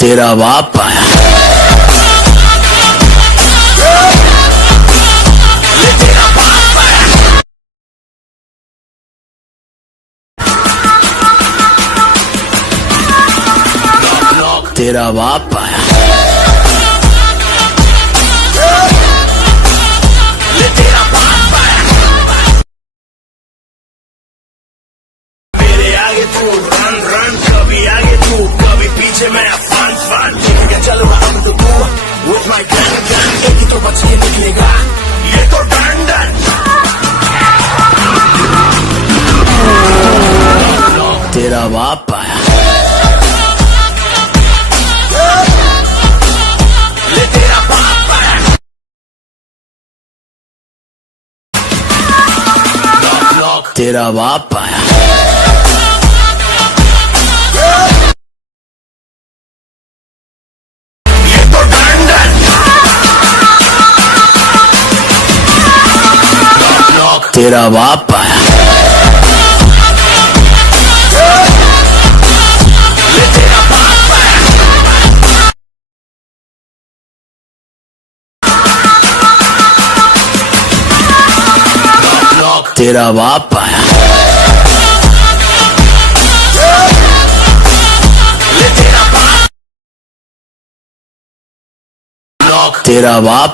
तेरा बाप आया। तेरा बाप आया। मेरे आगे तू रन रन, कभी आगे तू कभी पीछे मैं फन फन लेके चलूंगा अब तो तू with my gun gun, एक ही तो बच के निकलेगा ये तो डन डन। तेरा बाप आया। ले तेरा बाप आया। तेरा बाप आया। ये तो डन डन। तेरा बाप आया। ले तेरा बाप आया। तेरा बाप आया। ले तेरा बाप। तेरा बाप